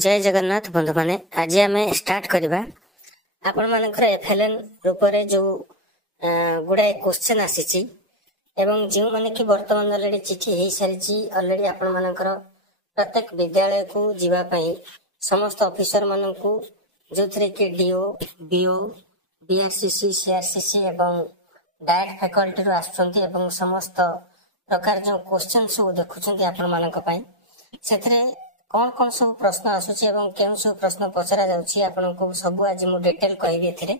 जय जगन्नाथ बंधु माने आज आम स्टार्ट करवा आपण मानकर एफएलएन रूप में जो गुड़ाए क्वेश्चन आसी एवं जो माने कि वर्तमान ऑलरेडी चिठी हो सारी ऑलरेडी आपण मानकर प्रत्येक विद्यालय को जीवा पई समस्त ऑफिसर मान को जो थे कि डीओ बीओ बीआरसीसी सीआरसीसी एवं डायरेक्ट फैकल्टी रो आसुचंती एवं समस्त प्रकार जो क्वेश्चन सब देखुचंती आपण मानक पई सेथरे कौन कौन सब प्रश्न आसुची एवं केउ सब प्रश्न पचरा जाउची आपन को सब आज मु डिटेल कहबी एथिरे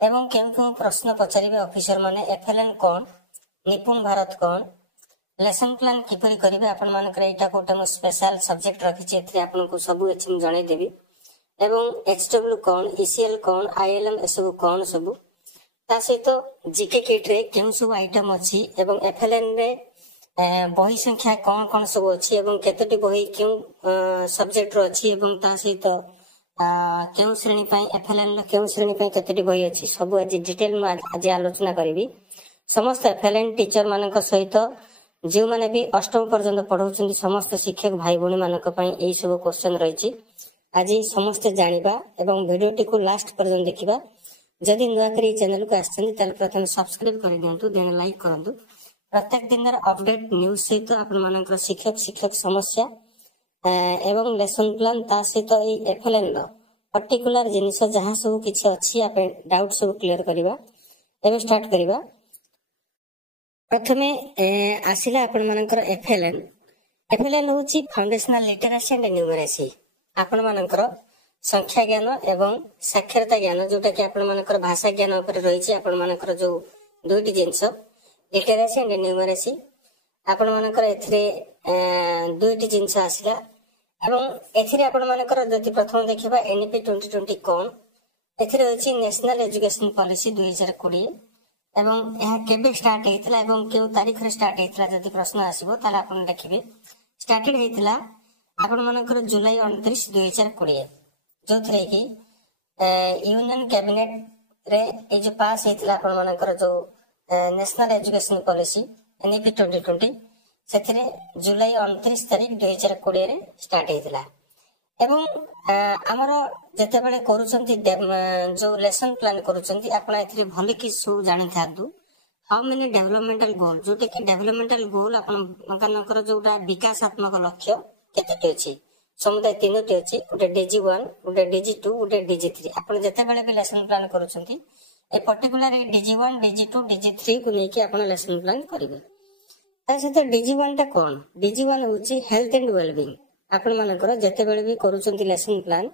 एवं केउ प्रश्न पचारिबे ऑफिसर माने एफएलएन कौन निपुण भारत कौन लेसन प्लान किपरि करिवे आपन मानकर एटा कोटा मु स्पेशल सब्जेक्ट रखिची एथिरे आपन को सब एछि जणै देबी एवं एचडब्ल्यू कौन ईसीएल कौन आईएलएम ए सब कौन सब ता सहित जीके किट रे केउ सब आइटम अछि एवं एफएलएन रे बही संख्या कौन कौन सब अच्छी एवं केतोटी बही क्यों सब्जेक्ट रो अच्छी एवं ता सहित क्यों श्रेणी पाई एफएलएन क्यों श्रेणी पाई केतोटी बही अच्छी सब आज डिटेल में आज आलोचना करी समस्त एफएलएन टीचर मानक सहित जो माने भी अष्टम पर्यंत पढ़ाउछन्ती समस्त शिक्षक भाई भौणी मानक पई एई सब क्वेश्चन रहिछि आज समस्त जानिबा एवं वीडियोटी को लास्ट पर्यंत देखिबा जदि नुआ करी चैनल को आछन्ती ताल प्रथम सब्सक्राइब कर दियंतु देन लाइक करंतु प्रत्येक दिन अपडेट न्यूज सहित आपण मानकर शिक्षक समस्या एवं लेसन प्लान ता सहित एफएलएन पर्टिकुलर जिनिस जहाँ सब किसी अच्छी डाउट सब क्लियर करवा एवं स्टार्ट करवा प्रथमे आसिला आपण मानकर एफएलएन होची फाउंडेशनल लिटरेसी एंड न्यूमरेसी आपण मानकर संख्या ज्ञान एवं साक्षरता ज्ञान जोटा कि आपण मानकर भाषा ज्ञान ऊपर रही आपण मानकर जो दुईटी जिनिस लिटरेसी एंड न्यूमरेसी आपण मानकर एथिरे दुईटी जिनिस आसिला एवं एथिरे आपण मानकर जदि प्रथम देखिबा एनईपी 2020 कोन एथिरे होची नेशनल एजुकेशन पॉलिसी 2020 एवं यह केबे स्टार्ट हेतिला एवं केउ तारीख रे स्टार्ट हेतिला जदि प्रश्न आसीबो ताला आपण देखिबे स्टार्टेड हेतिला आपण मानकर जुलाई 29 2020 जो थरे कि यूनियन कैबिनेट रे ए जो पास हेतिला आपण मानकर जो नेशनल एजुकेशन पॉलिसी एनईपी 2020 सेथिरे जुलाई 29 तारीख 2020 रे स्टार्ट हेतिला एवं हमर जते बेले करूचंती जो लेसन प्लान करूचंती आपण एथिरे भले कि सो जानि थादु हाउ मेनी डेवलपमेंटल गोल जोटे कि डेवलपमेंटल गोल आपण मकनकर जोटा विकासात्मक लक्ष्य केतेटी अछि समुदाय तीनोटी अछि उटे डीजी 1 उटे डीजी 2 उटे डीजी 3 आपण जते बेले भी लेसन प्लान करूचंती a particular DG 1 DG 2 DG 3 को लेके आपण लेसन प्लान करिवे ता सहित डीजी 1 टा कोन डीजी 1 होची हेल्थ एंड वेलबीइंग आपण मानकर जते बेले भी करूचंती लेसन प्लान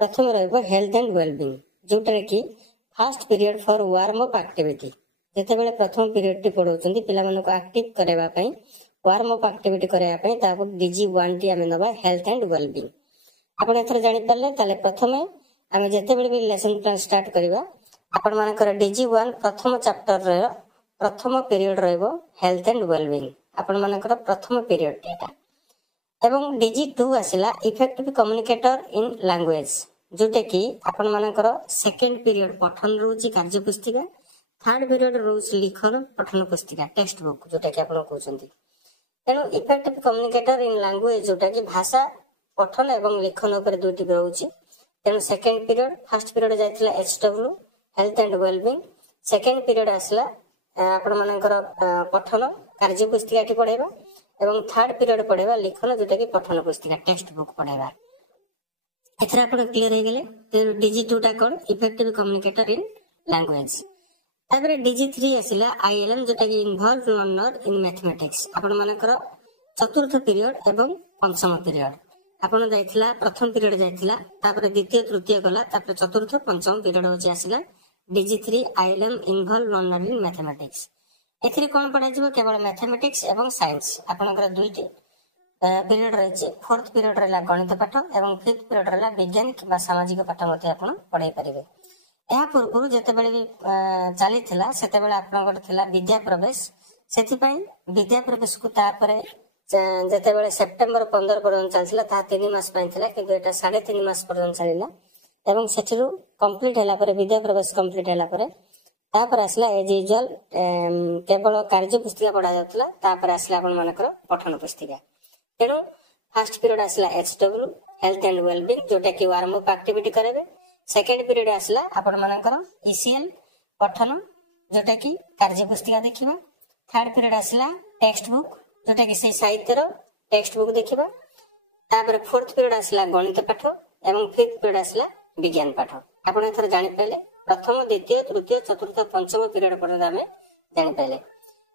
प्रथम रहबो हेल्थ एंड वेलबीइंग जोटा कि first period for warm up activity जते बेले प्रथम पीरियड टी पढौचंती पिला मानको एक्टिव करेवा पई वार्म अप एक्टिविटी करेवा पई ताको डीजी 1 टी आमे नबा हेल्थ एंड वेलबीइंग आपण एथर जानि परले ताले प्रथमे आमे जते बेले भी लेसन प्लान स्टार्ट करिवा आपण मानकर डीजी 1 प्रथम चैप्टर रे प्रथम पीरियड रहबो हेल्थ एंड वेलबीइंग आपण मानकर प्रथम पीरियड एटा एवं डीजी 2 आसिला इफेक्टिव कम्युनिकेटर इन लैंग्वेज जोटे कि आपण मानकर सेकंड पीरियड पठन रोची कार्य पुस्तिका थर्ड पीरियड रोज लिखन पठन पुस्तिका टेक्स्ट बुक जोटा कि आपण कहउचंती तेनो इफेक्टिव कम्युनिकेटर इन लैंग्वेज जोटा कि भाषा पठन एवं लिखन ऊपर दुटी रहउची तेनो सेकंड पीरियड फर्स्ट पीरियड जायतिला HW health and wellbeing second period आसला आपण मानकर पठन कार्य पुस्तिका टी पढेबा एवं थर्ड पीरियड पढेबा लिखन जोटा कि पठन पुस्तिका टेक्स्ट बुक पढेबा एथरा आपण क्लियर हे गेले ते डीजी 2 टा कोन इफेक्टिव कम्युनिकेटर इन लैंग्वेज तापर डीजी 3 आसिला आईएलएम जोटा कि इन्वॉल्व लर्नर इन मैथमेटिक्स आपण मानकर चतुर्थ पीरियड एवं पंचम पीरियड आपण जायतिला प्रथम पीरियड जायतिला तापर द्वितीय तृतीय गला तापर चतुर्थ पंचम पीरियड होची आसिला DG 3 ILM involve learner in mathematics एथिरे कोन पढा जिवो केवल मैथमेटिक्स एवं साइंस आपनकर दुईटी पीरियड रहिछि फोर्थ पीरियड रहला गणित पाठ एवं फिफ्थ पीरियड रहला विज्ञान किबा सामाजिक पाठ मते आपण पढाई परिबे या पूर्व जते बेले भी चलीथिला सेते बेले आपनकर थिला विद्या प्रवेश सेति पई विद्या प्रवेश को तापरे जते बेले सेप्टेम्बर 15 पर्यंत चलथिला ता 3 मास पई थिला कि एटा 3.5 मास पर्यंत चलिला एवं सेठिरु कंप्लीट होला परे विद्या प्रवेश कंप्लीट होला परे तापर आसला एज यूजुअल केवल कार्य पुस्तिका पढा जातला तापर आसला आपण मानकर पठन पुस्तिका तेनो फर्स्ट पीरियड आसला एचडब्ल्यू हेल्थ एंड वेलबींग जोटा कि वार्म अप एक्टिविटी करेबे। सेकेंड पीरियड आसला आपण मानकर ईसीएल पठन जोटा कि कार्य पुस्तिका देखिबा। थर्ड पीरियड आसला टेक्स्ट बुक जोटा कि से साहित्यर टेक्स्ट बुक देखिबा। तापर फोर्थ पीरियड आसला गणित पाठ एवं फिफ्थ पीरियड आसला विज्ञान पाठ। आपण एथर जानि पाइले प्रथम द्वितीय तृतीय चतुर्थ पंचम पीरियड पर्यंत आमे जानि पाइले।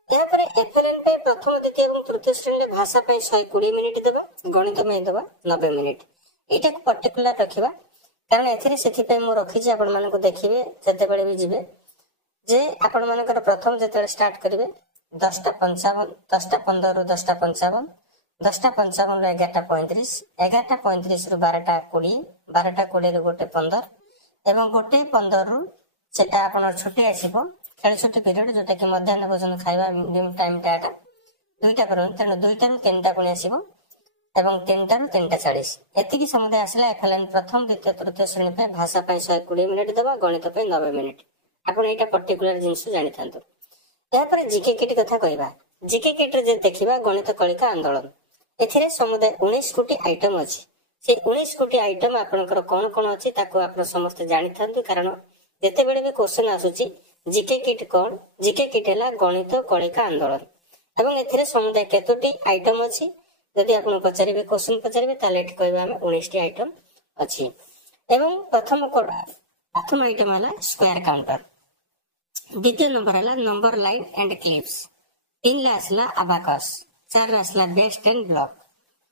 या पर एफएलएन पे प्रथम द्वितीय एवं तृतीय श्रेणी भाषा पे 120 मिनिट देबा, गणित में देबा 90 मिनिट। एटा पर्टिकुलर रखिबा कारण एथिरे सेथि पे मु रखि जे आपण माने को देखिबे जते बेले भी जिबे जे आपण मानकर प्रथम जते स्टार्ट करिवे 10:55 10:15 रु 10:55 10:55 रु 11:35 11:35 रु 12:20 12:20 रु 1:15 एवं 1:15 रु सेटा आपण छुट्टी आसीबो खेल छुट्टी पीरियड जोटा कि मध्याह्न भोजन खाइबा टाइम टाटा 2टा पर तेणु 2टा रु 3टा पुणी आसीबो एवं 3टा रु 3:40 एतिकी समुदाय आसला एफएलएन प्रथम द्वितीय तृतीय श्रेणी पे भाषा पे 120 मिनिट देबा, गणित पे 90 मिनिट। आपण एटा पर्टिकुलर जिंस जानि थांतो। या पर जीके किट कथा कहबा। जीके किट रे जे देखिबा गणित कलिका आंदोलन एथिरे समुदाय 19 कोटी आइटम अछि। से 19 कोटी आइटम आपनकर कोन कोन अछि ताको आपण समस्त जानि थांतो कारण जते बेले भी क्वेश्चन आसुची जीके किट कोन जीके किट हला गणित कलिका आंदोलन एवं एथिरे समुदाय केतोटी आइटम अछि। यदि आपण पचारिबे क्वेश्चन पचारिबे ताले एठी कहबा हम 19 टी आइटम अछि। एवं प्रथम आइटम हला स्क्वायर काउंटर। द्वितीय नंबर हला नंबर लाइन एंड क्लिप्स। 3 ला आसला अबाकस, 4 ला आसला बेस्ट एंड ब्लॉक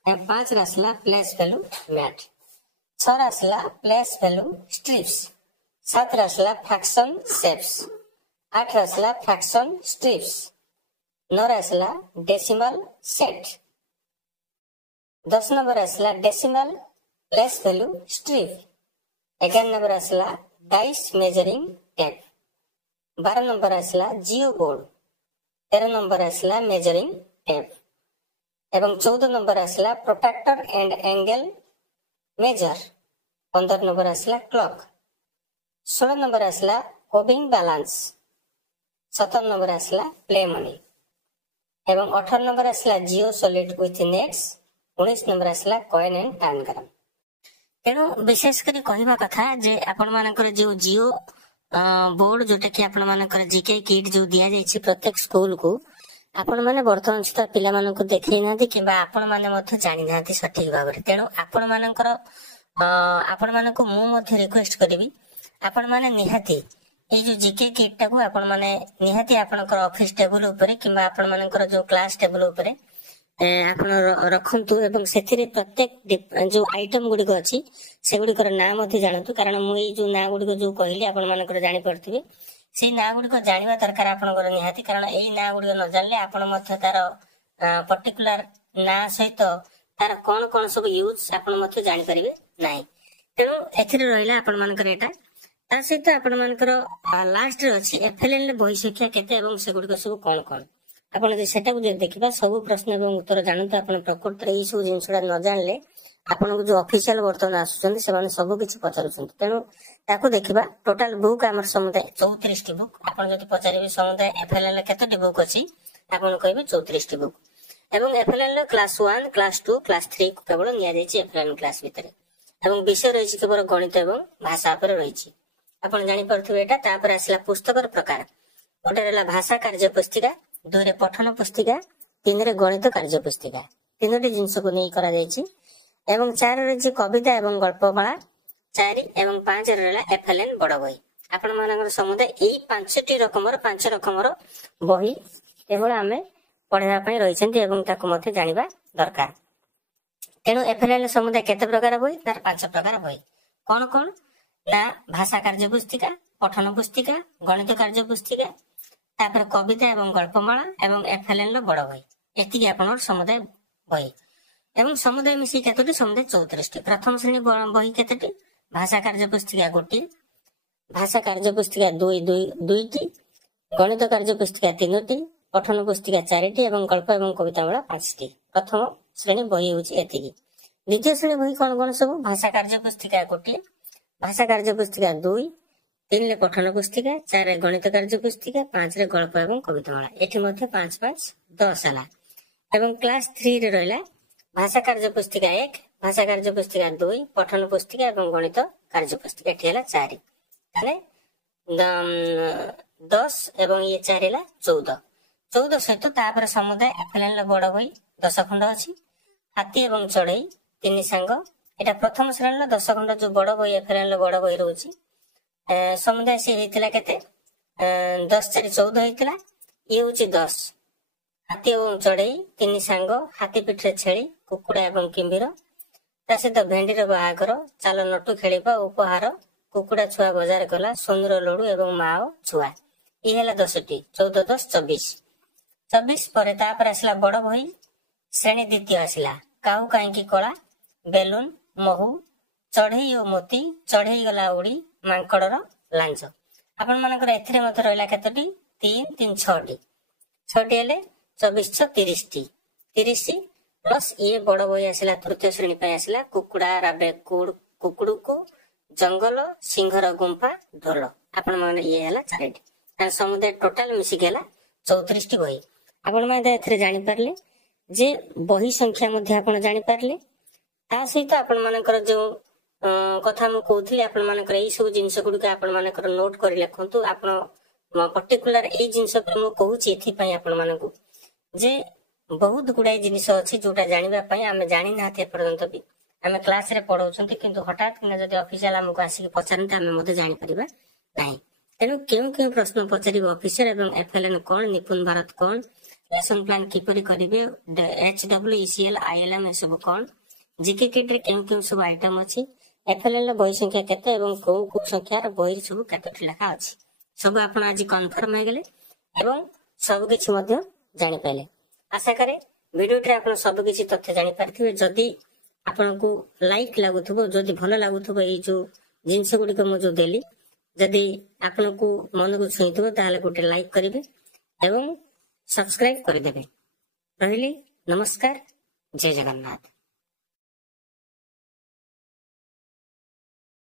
एवं 5 ला आसला प्लेस वैल्यू मैथ, 6 ला आसला प्लेस वैल्यू स्ट्रिप्स, 7 ला आसला फ्रैक्शन शेप्स, 8 ला आसला फ्रैक्शन स्ट्रिप्स, 9 ला आसला डेसिमल सेट, 10 नंबर आसला decimal place value strip, 11 number आसला डाइस मेजरिंग टेप, 12 नंबर आसला जियो बोर्ड, 13 नंबर आसला मेजरिंग टेप एवं 14 नंबर आसला protractor and angle measure, 15 number आसला क्लॉक, 16 नंबर आसला कोबिंग बैलेंस, 17 नंबर आसला प्ले मनी एवं 18 नंबर आसला जियो सॉलिड विथ नेट्स, 19 नंबर आसला कॉइन एंड टाइमग्राम। तेणु विशेषकर कहवा कथा जे आपण मानकर जो जियो बोर्ड जोटा कि आपण मानकर जीके किट जो दिया जायछि प्रत्येक स्कूल को आपण माने वर्तमान सुधा पिला मानक देखै नाथि किबा आपण माने मथे जानि नाथि सठिक भाबरे। तेणु आपण मानकर आपण मानक मु मथे रिक्वेस्ट करबी आपण माने निहाती ए जो जीके किट टाको आपण माने निहाती आपनकर ऑफिस टेबल ऊपर किबा आपण मानकर जो क्लास टेबल ऊपर आपण रखंतु एवं सेथिरे प्रत्येक जो आइटम गुडी को अछि से गुडी कर नाम मथे जानतु कारण मु ए जो ना गुडी को जो कहली आपण मानकर जानि पड़थिबे से ना गुडी को जानिबा दरकार आपनकर निहाती कारण एई ना गुडी न जानले आपण मथे तार पर्टिकुलर ना सहित तार कोन कोन सब यूज आपण मथे जानि परिबे नाही। तेणु एथिरे रहिला आपण मानकर एटा ता सहित आपण मानकर लास्ट रे अछि एफएलएन ले बही संख्या केते एवं से गुडी को सब कोन कोन आपण जे सेटा को जे देखिबा सब प्रश्न एवं उत्तर जानत आपण प्रकृत रे ई सब जिंसडा न जानले आपण को जो ऑफिशियल वर्तन आसुचंदी से माने सब किछि पचारुचंदी। तेणु ताको देखिबा टोटल बुक हमर समुदाय 34 टी बुक आपण जति पचारिबे समुदाय एफएलएन ले केते टी बुक अछि आपण कहबे 34 टी बुक एवं एफएलएन ले क्लास 1 क्लास 2 क्लास 3 को केवल निया जायछि एफएलएन क्लास भितरे एवं विषय रहिछि केवल गणित एवं भाषा पर रहिछि। आपण जानि परथु एटा तापर आसला पुस्तकर प्रकार ओटा रहला भाषा कार्य पुस्तिका, 2 रे पठन पुस्तिका, 3 रे गणित कार्य पुस्तिका, तीनोटी जिंस को नै करा जायछि एवं 4 रे जे कविता एवं गल्पमाला, 4 एवं 5 रे रहला एफएलएन बड़ बही। आपण मानकर समुदाय एई 5 रकमर बही केवल आमे पढिबा पई रहिछन्ती एवं ताको मध्ये जानिबा दरकार। तेणु एफएलएन समुदाय केते प्रकार बही तार 5 प्रकार बही कोन कोन ना भाषा कार्य पुस्तिका, पठन पुस्तिका, गणित कार्य पुस्तिका, तापर कविता एवं गल्पमाला एवं एफएलएन बड़ बही एतिकी आपण समुदाय बही एवं समुदाय मिसी केतोटी समुदाय 34 टी। प्रथम श्रेणी बही केतेटी भाषा कार्य पुस्तिका 1 भाषा कार्य पुस्तिका 2 टी, गणित कार्य पुस्तिका 3 टी, पठन पुस्तिका 4 टी एवं गल्प एवं कविता माला 5 टी। प्रथम श्रेणी बही होची एतिकी। द्वितीय श्रेणी बही कोन कोन सब भाषा कार्य पुस्तिका 1, भाषा कार्य पुस्तिका 2, 3 ले पठन पुस्तिका, 4 रे गणित कार्य पुस्तिका, 5 रे गल्प एवं कविता माला एठी मध्ये 5 5 10 हला एवं क्लास 3 रे रहला भाषा कार्य पुस्तिका 1, भाषा कार्य पुस्तिका 2 पठन पुस्तिका एवं गणित कार्य पुस्तिका एठी हला 4 ताले 10 एवं ये 4 हला 14 सहित तापर समुदाय एफएलएन लो बड़ बही 10 खंड अछि हाथी एवं चढ़ई 3 सांग एटा प्रथम श्रेणी लो 10 खंड जो बड़ बही एफएलएन लो बड़ बही रहउछि समुदाय से हेतिला केते 10 4 14 हेतिला ये होछि 10 हाथी एवं चढ़ई 3 सांग हाथी पिठरे छेली कुकुड़ा एवं किंभीर ता सहित भेंडीर बाहागर चाल नटु खेलिबा उपहार कुकुड़ा छुआ बाजार गला सुंदर लडू एवं माओ छुआ ये हला 10टी 14 10 24 पर तापर आसला बड़ बही श्रेणी द्वितीय आसला काहू काईकी कला बेलून महू चढ़ई और मोती चढ़ई गला उड़ी मांकड़र लांच आपण मानकर एथिरे मते रहला केतटी 3 3 6टी 6टी हेले 24 6 30 प्लस ये बड़ बही आसला तृतीय श्रेणी पे आसला कुकुड़ा राबे कुकुड़ू को जंगल सिंहर गुंफा ढोल आपण माने ये हला 4टी समुदाय टोटल मिसी गेला 34टी बही आपण माने एथिरे जानि परले जे बही संख्या मध्ये आपण जानि परले ता सहित आपण मानकर जो कथा मु कहउथिले आपण मानकर एई सब जिंस गुडी आपण मानकर नोट करि लेखंतु आपण पर्टिकुलर एई जिंस मु कहउछि एथि पई आपण मानकु जे बहुत गुडाई जिनिस अछि जोटा जानिबा पई आमे जानि नाते पर्यंत भी आमे क्लास रे पढौछंती किंतु हठात किना जदि ऑफिशियल हमकु आसी पचारंते आमे मते जानि परिबा नाही तेनु केउ प्रश्न पचारिबो ऑफिसर एवं एफएलएन कोन निपुण भारत कोन लेसन प्लान किपरि करिवे एचडब्ल्यूईसीएल आईएलएम ए सब कोन जीके किट रे केउ सब आइटम अछि एफएलएन लो बही संख्या केते एवं को संख्या रो बही सब केते लेखा अछि सब आपण आज कन्फर्म हो गेले एवं सब किछ मध्ये जानि पाइले आशा करे वीडियो रे आपण सब किछ तथ्य जानि पारथिबे जदी आपण को लाइक लागुथबो जदी भलो लागुथबो ए जो जिंस गुडी को मु जो देली जदी आपण को मन को छुइथबो ताले गोटे लाइक करिवे एवं सब्सक्राइब कर देबे। रहिली नमस्कार जय जगन्नाथ।